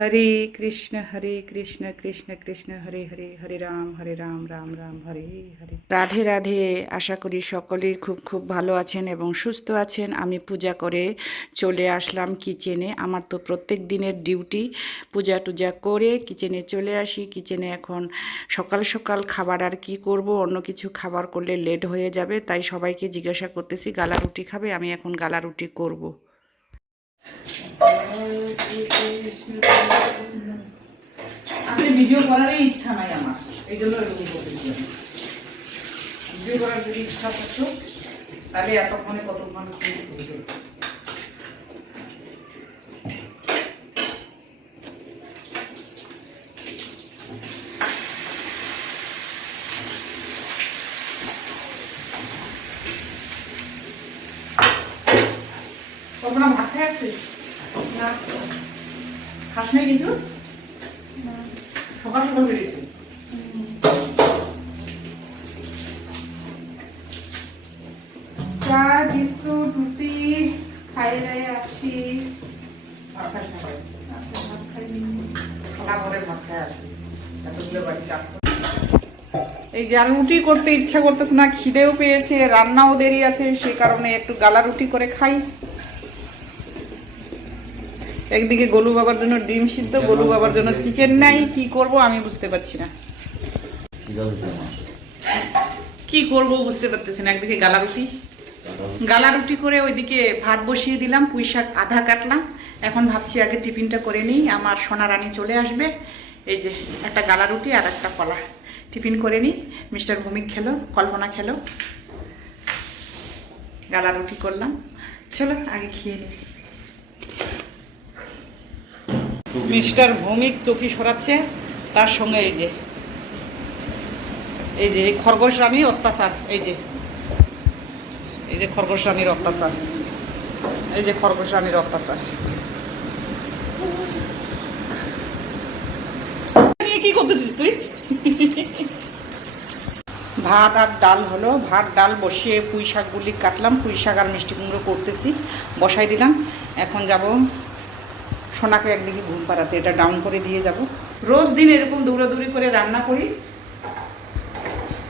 হরে কৃষ্ণ কৃষ্ণ কৃষ্ণ হরে হরে, হরে রাম রাম রাম হরে হরে। রাধে রাধে। আশা করি সকলেই খুব খুব ভালো আছেন এবং সুস্থ আছেন। আমি পূজা করে চলে আসলাম কিচেনে। আমার তো প্রত্যেক দিনের ডিউটি, পূজা টুজা করে কিচেনে চলে আসি। কিচেনে এখন সকাল সকাল খাবার আর কি করব, অন্য কিছু খাবার করলে লেট হয়ে যাবে, তাই সবাইকে জিজ্ঞাসা করতেছি গালা রুটি খাবে। আমি এখন গালা রুটি করব। আসলে ভিডিও করারই ইচ্ছা নাই আমার, এই জন্য এরকম করতেছি। ভিডিও করার যদি ইচ্ছা থাকতো তাহলে এতক্ষণে কতক্ষণ কখনো ভাত খেয়ে আসছিস না? খাস নাই কিছু? সকাল সকাল বেরিয়েছি। চা বিস্কুট রুটি খাই দাই আসি। ভাত খাস না? ভাত খাইনি। সকাল করে ভাত খেয়ে আসি, এতগুলো বাড়ি কাজ। এই যে আর রুটি করতে ইচ্ছা করতেছে না, খিদেও পেয়েছে, রান্নাও দেরি আছে, সে কারণে একটু গালা রুটি করে খাই। একদিকে গোলু বাবার জন্য ডিম সিদ্ধ, গোলু বাবার জন্য চিকেন নাই, কি করব আমি বুঝতে পারছি না, কি করব বুঝতে পারতেছি না। একদিকে গালা রুটি করে ওইদিকে ভাত বসিয়ে দিলাম, পুঁই শাক আধা কাটলাম। এখন ভাবছি আগে টিফিনটা করে নিই, আমার সোনা রানী চলে আসবে। এই যে একটা গালা রুটি আর একটা কলা, টিফিন করে নিই। মিস্টার ভৌমিক খেলো, কল্পনা খেলো, গালা রুটি করলাম। চলো আগে খেয়ে নিই। মিস্টার ভৌমিক চকি সরাচ্ছে, তার সঙ্গে এই যে খরগোশ রানীর অত্যাচার। এই যে খরগোশ রানীর অত্যাচার, এই যে খরগোশ রানীর অত্যাচার কি করতেছিস তুই? ভাত আর ডাল হলো, ভাত ডাল বসিয়ে পুঁই শাকগুলি কাটলাম, পুঁই শাক আর মিষ্টি কুমড়ো করতেছি, বসাই দিলাম। এখন যাব সোনাকে একদিকে ঘুম পাড়াতে, এটা ডাউন করে দিয়ে যাব। রোজ দিন এরকম দৌড়াদৌড়ি করে রান্না করি,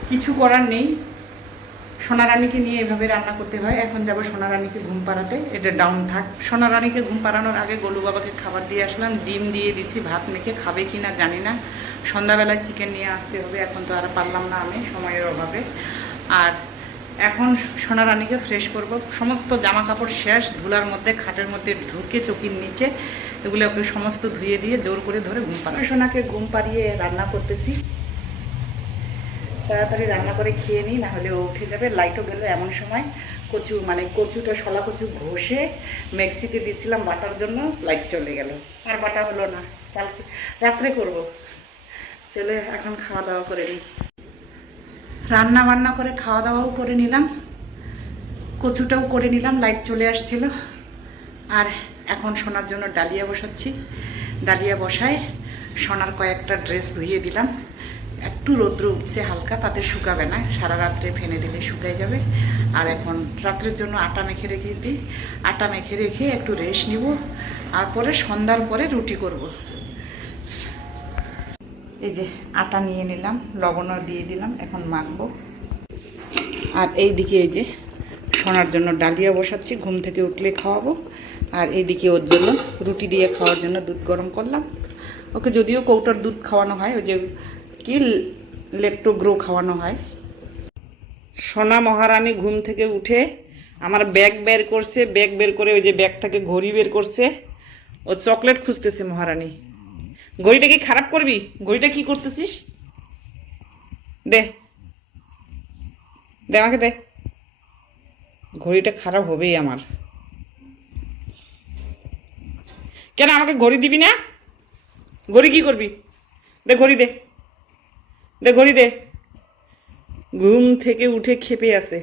কিছু করার নেই। সোনারানীকে নিয়ে এভাবে রান্না করতে হয়। এখন যাব সোনারানীকে ঘুম পাড়াতে, এটা ডাউন থাক। সোনারানীকে ঘুম পাড়ানোর আগে গোলু বাবাকে খাবার দিয়ে আসলাম, ডিম দিয়ে দিছি, ভাত মেখে খাবে কি না জানি না। সন্ধ্যাবেলায় চিকেন নিয়ে আসতে হবে, এখন তো আর পারলাম না আমি সময়ের অভাবে। আর এখন সোনারানীকে ফ্রেশ করব, সমস্ত জামা কাপড় শেষ, ধুলার মধ্যে খাটের মধ্যে ঢুকে চকির নিচে এগুলো ওকে সমস্ত ধুয়ে দিয়ে জোর করে ধরে ঘুম পাড়ানো। সোনাকে ঘুম পাড়িয়ে রান্না করতেছি, তাড়াতাড়ি রান্না করে খেয়ে নিই, নাহলে ও উঠে যাবে। লাইটও গেল এমন সময়। কচুটা শলা কচু ঘষে মিক্সিতে দিয়েছিলাম বাটার জন্য, লাইট চলে গেল, আর বাটা হলো না, কালকে রাত্রে করব। চলে এখন খাওয়া দাওয়া করে নিই। রান্না বান্না করে খাওয়া দাওয়াও করে নিলাম, কচুটাও করে নিলাম, লাইট চলে আসছিল। আর এখন সোনার জন্য ডালিয়া বসাচ্ছি। ডালিয়া বসায় সোনার কয়েকটা ড্রেস ধুইয়ে দিলাম। একটু রৌদ্র উঠছে হালকা, তাতে শুকাবে না, সারা রাত্রে ফেনে দিলে শুকাই যাবে। আর এখন রাত্রের জন্য আটা মেখে রেখে দিই, আটা মেখে রেখে একটু রেস্ট নিব, আর পরে সন্ধ্যার পরে রুটি করব। এই যে আটা নিয়ে নিলাম, লবণও দিয়ে দিলাম, এখন মাখবো। আর এইদিকে এই যে সোনার জন্য ডালিয়া বসাচ্ছি, ঘুম থেকে উঠলে খাওয়াবো। আর এইদিকে ওর জন্য রুটি দিয়ে খাওয়ার জন্য দুধ গরম করলাম। ওকে যদিও কৌটার দুধ খাওয়ানো হয়, ওই যে কি লেক্টোগ্রো খাওয়ানো হয়। সোনা মহারানী ঘুম থেকে উঠে আমার ব্যাগ বের করছে, ব্যাগ বের করে ওই যে ব্যাগ থেকে ঘড়ি বের করছে, ও চকলেট খুঁজতেছে। মহারানী, ঘড়িটা কি খারাপ করবি? ঘড়িটা কি করতেছিস? দে দে আমাকে দে, ঘড়িটা খারাপ হবেই আমার। কেন আমাকে ঘড়ি দিবি না? ঘড়ি কি করবি? দে ঘড়ি, দে দে ঘড়ি দে। ঘুম থেকে উঠে খেপে আছে,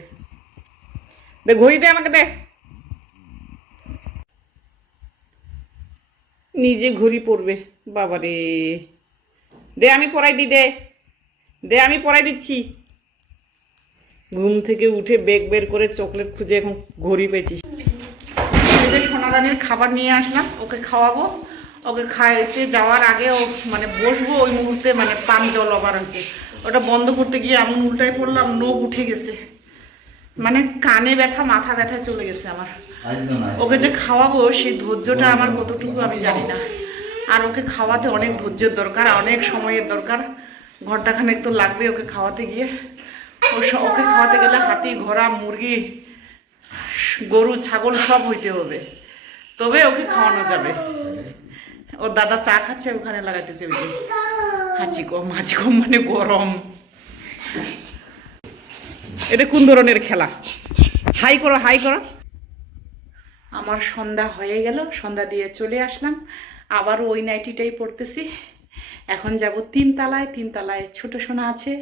দে ঘড়ি দে আমাকে, দে। নিজে ঘড়ি পরবে, বাবারে। দে আমি পরাই দিই, দে দে আমি পরাই দিচ্ছি। ঘুম থেকে উঠে ব্যাগ বের করে চকলেট খুঁজে এখন ঘড়ি পেয়েছিস। সোনারানীর খাবার নিয়ে আসলাম, ওকে খাওয়াবো। ওকে খাইতে যাওয়ার আগে ও মানে বসবো ওই মুহূর্তে মানে পান জল ওভার হয়েছে, ওটা বন্ধ করতে গিয়ে এমন উল্টায় পড়লাম, নখ উঠে গেছে, মানে কানে ব্যথা মাথা ব্যথা চলে গেছে আমার। ওকে যে খাওয়াবো সেই ধৈর্যটা আমার কতটুকু আমি জানি না। আর ওকে খাওয়াতে অনেক ধৈর্যের দরকার, অনেক সময়ের দরকার, ঘন্টাখানেক তো লাগবে ওকে খাওয়াতে গিয়ে। ওকে খাওয়াতে গেলে হাতি ঘোড়া মুরগি গরু ছাগল সব হইতে হবে, তবে ওকে খাওয়ানো যাবে। ওর দাদা চা খাচ্ছে, ওখানে লাগাইতেছে ওই যে হাঁচি কম মানে গরম। এটা কোন ধরনের খেলা? হাই করো হাই করো। আমার সন্ধ্যা হয়ে গেল, সন্ধ্যা দিয়ে চলে আসলাম, আবারও ওই নাইটিটাই পরতেছি। এখন যাব তিনতলায়, তিনতলায় ছোট সোনা আছে।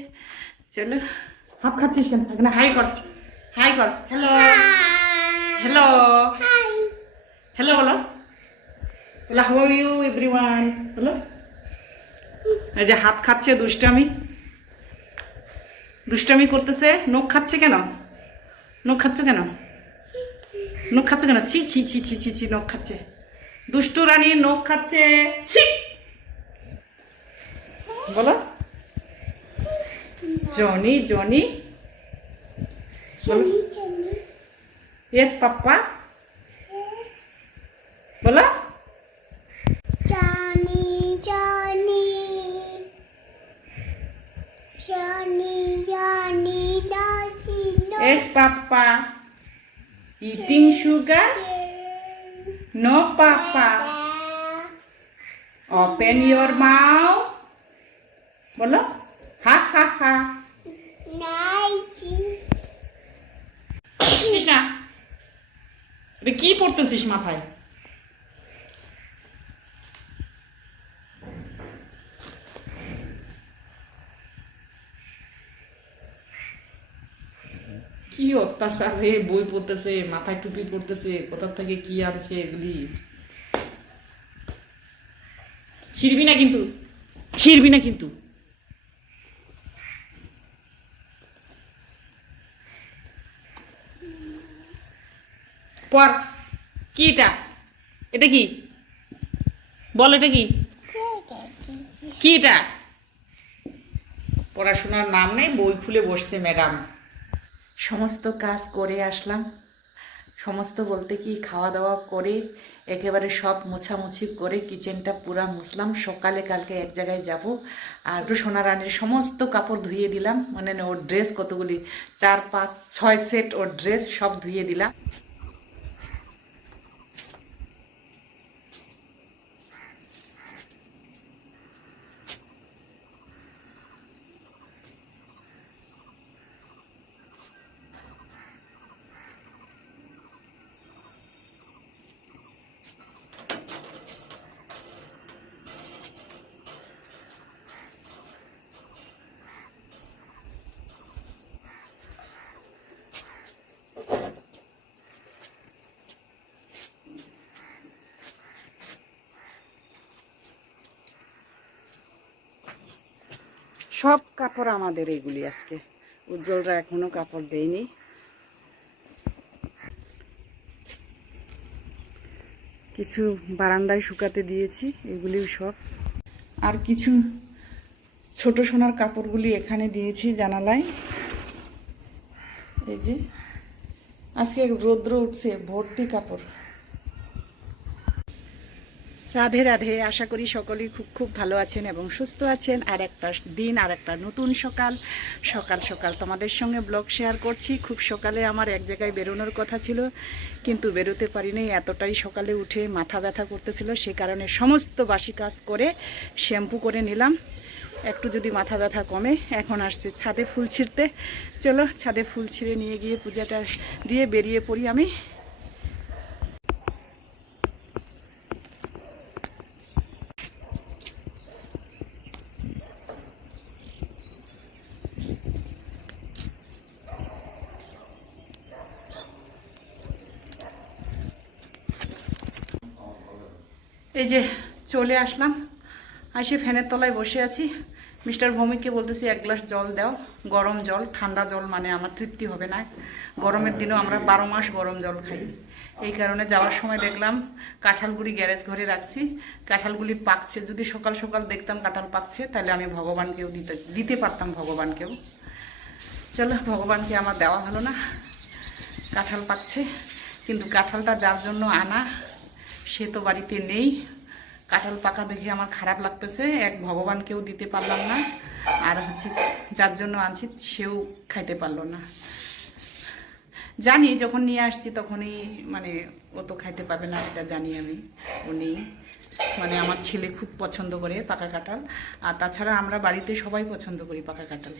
চলো। হাত খাচ্ছিস কেন? এখানে হাই কর, হাই কর, হ্যালো হ্যালো হ্যালো বলো, বলো হাউ আর ইউ এভরিওয়ান বলো। এই যে হাত খাচ্ছে, দুষ্টামি করতেছে। নখ খাচ্ছে কেন? নখ খাচ্ছে কেন? নখ খাচ্ছে কেন? ছি ছি ছি ছি ছি ছি, নখ খাচ্ছে। দুষ্টু রানী নখ খাচ্ছে, ছি বলো। জনি জনি ইয়েস পাপ্পা বলো। Johnny, Johnny, Johnny, Johnny, Johnny, Yes, Papa. Eating sugar? No, Papa. Open your mouth. বলো, ha ha ha. কৃষ্ণা, এটা কি পড়তেছিস মাথায়? কি অত্যাচার রে, বই পড়তেছে, মাথায় টুপি পড়তেছে, কোথা থেকে কি আনছে এগুলি। ছিড়বি না কিন্তু, ছিড়বি না কিন্তু। পর কি এটা? এটা কি বল, এটা কি? কি এটা? পড়াশোনার নাম নেই, বই খুলে বসছে ম্যাডাম। সমস্ত কাজ করে আসলাম, সমস্ত বলতে কি খাওয়া দাওয়া করে একেবারে সব মোছামুছি করে কিচেনটা পুরা মুছলাম। সকালে কালকে এক জায়গায় যাব, আর সোনা রানীর সমস্ত কাপড় ধুয়ে দিলাম, মানে ওর ড্রেস কতগুলি 4 5 6 সেট ওর ড্রেস সব ধুয়ে দিলাম। সব কাপড় আমাদের এগুলি, আজকে উজ্জ্বলরা এখনো কাপড় দেয়নি। কিছু বারান্দায় শুকাতে দিয়েছি, এগুলিও সব। আর কিছু ছোট সোনার কাপড়গুলি এখানে দিয়েছি জানালায়। এই যে আজকে রৌদ্র উঠছে, ভর্তি কাপড়। রাধে রাধে, আশা করি সকলেই খুব খুব ভালো আছেন এবং সুস্থ আছেন। আর একটা দিন, আর একটা নতুন সকাল, সকাল সকাল তোমাদের সঙ্গে ব্লগ শেয়ার করছি। খুব সকালে আমার এক জায়গায় বেরোনোর কথা ছিল, কিন্তু বেরোতে পারিনি। এতটাই সকালে উঠে মাথা ব্যথা করতেছিল, সে কারণে সমস্ত বাসি কাজ করে শ্যাম্পু করে নিলাম, একটু যদি মাথা ব্যথা কমে। এখন আসছে ছাদে ফুল ছিঁড়তে। চলো ছাদে ফুল ছিঁড়ে নিয়ে গিয়ে পূজাটা দিয়ে বেরিয়ে পড়ি আমি। এই যে চলে আসলাম, আসি ফ্যানের তলায় বসে আছি। মিস্টার ভৌমিককে বলতেছি 1 গ্লাস জল দাও, গরম জল। ঠান্ডা জল মানে আমার তৃপ্তি হবে না, গরমের দিনেও আমরা 12 মাস গরম জল খাই। এই কারণে যাওয়ার সময় দেখলাম কাঁঠালগুলি গ্যারেজ ঘরে রাখছি, কাঁঠালগুলি পাকছে। যদি সকাল সকাল দেখতাম কাঁঠাল পাকছে তাহলে আমি ভগবানকেও দিতে পারতাম, ভগবানকেও। চলো, ভগবানকে আমার দেওয়া হলো না, কাঁঠাল পাকছে। কিন্তু কাঁঠালটা যার জন্য আনা সে তো বাড়িতে নেই। কাঁঠাল পাকা দেখে আমার খারাপ লাগতেছে, এক ভগবানকেও দিতে পারলাম না, আর হচ্ছে যার জন্য আনছি সেও খাইতে পারলো না। জানি যখন নিয়ে আসছি তখনই মানে ও তো খাইতে পাবে না, এটা জানি আমি। ও নেই, মানে আমার ছেলে খুব পছন্দ করে পাকা কাঁঠাল, আর তাছাড়া আমরা বাড়িতে সবাই পছন্দ করি পাকা কাঁঠাল।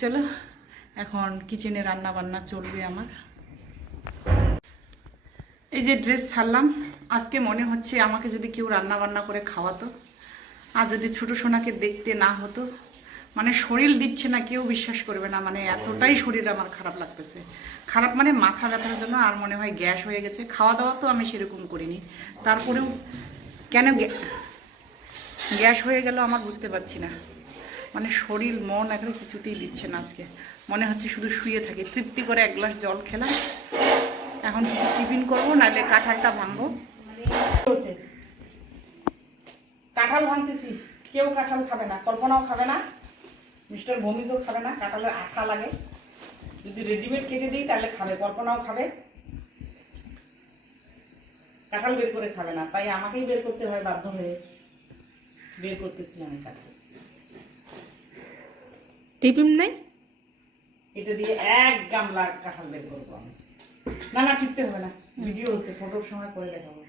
চলো, এখন কিচেনে রান্না বান্না চলবে আমার। এই যে ড্রেস ছাড়লাম, আজকে মনে হচ্ছে আমাকে যদি কেউ রান্না বান্না করে খাওয়াতো, আর যদি ছোটো সোনাকে দেখতে না হতো। মানে শরীর দিচ্ছে না, কেউ বিশ্বাস করবে না, মানে এতটাই শরীর আমার খারাপ লাগতেছে। খারাপ মানে মাথা ব্যথার জন্য, আর মনে হয় গ্যাস হয়ে গেছে। খাওয়া দাওয়া তো আমি সেরকম করিনি, তারপরেও কেন গ্যাস হয়ে গেল আমার বুঝতে পারছি না। মানে শরীর মন এখন কিছুতেই দিচ্ছে না। আজকে মনে হচ্ছে শুধু শুয়ে থাকি। তৃপ্তি করে এক গ্লাস জল খেলাম, এখন কিছু টিফিন করবো, নাহলে কাঁঠালটা ভাঙবো। কাঁঠাল ভাঙতেছি, কেউ কাঁঠাল খাবে না, কল্পনাও খাবে না, মিস্টার ভৌমিকও খাবে না। কাঁঠালের আঠা লাগে, যদি রেডিমেড কেটে দিই তাহলে খাবে, কল্পনাও খাবে। কাঁঠাল বের করে খাবে না, তাই আমাকেই বের করতে হয়, বাধ্য হয়ে বের করতেছি আমি কাঁঠাল। টিফিন নেই, এটা দিয়ে এক গামলা কাঁঠাল বের করবো আমি। না না, টিপতে হবে না, ভিডিও হচ্ছে, ফটোর সময় করে দেখাবো।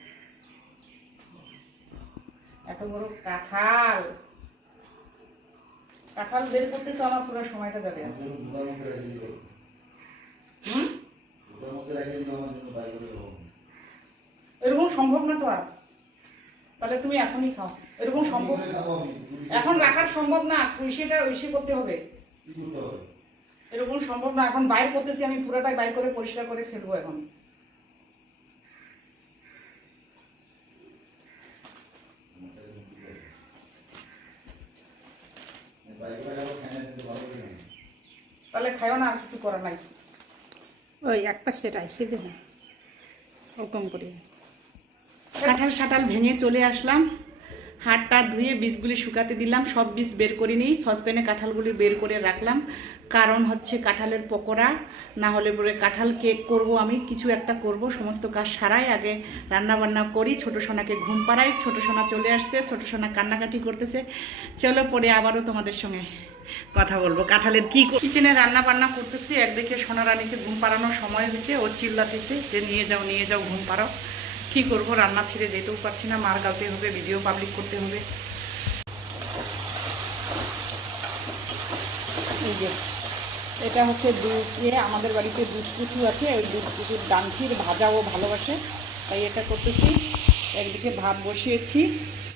এত বড় কাঁঠাল, কাঁঠাল বের করতে তো আমার পুরো সময়টা যাবে। এরকম সম্ভব না তো, আর তাহলে তুমি এখনই খাও। এরকম সম্ভব, এখন রাখার সম্ভব না, ঐশে করতে হবে। এরকম সম্ভব না, এখন বাইর করতেছি আমি, পুরোটাই বাইর করে পরিষ্কার করে ফেলবো এখন। তাহলে খাইও না, আর কিছু করার নাই। ওই একটা সেটাই সেদে না ওরকম করে। কাঁঠাল শাটাল ভেঙে চলে আসলাম, হাতটা ধুয়ে বীজগুলি শুকাতে দিলাম। সব বীজ বের করে নিই, সসপ্যানে কাঁঠালগুলি বের করে রাখলাম। কারণ হচ্ছে কাঁঠালের পকোড়া, না হলে পরে কাঁঠাল কেক করব, আমি কিছু একটা করব। সমস্ত কাজ সারাই আগে রান্না বান্না করি, ছোটো সোনাকে ঘুম পাড়াই। ছোটো সোনা চলে আসছে, ছোটো সোনা কান্নাকাটি করতেছে। চলো, পরে আবারও তোমাদের সঙ্গে কথা বলবো কাঁঠালের কি কিচেনে রান্না বান্না করতেছি। একদিকে সোনারানীকে ঘুম পাড়ানোর সময় হয়েছে, ও চিল্লাতেছে যে নিয়ে যাও ঘুম পাড়াও। কি করবো, রান্না ছেড়ে যেতেও পারছি না, মার গালতে হবে, ভিডিও পাবলিক করতে হবে। এই যে এটা হচ্ছে দুধ, আমাদের বাড়িতে দুধ কুচু আছে, ওই দুধ কুচুর ডানঠির ভাজাও ভালোবাসে, তাই এটা করতেছি। একদিকে ভাত বসিয়েছি,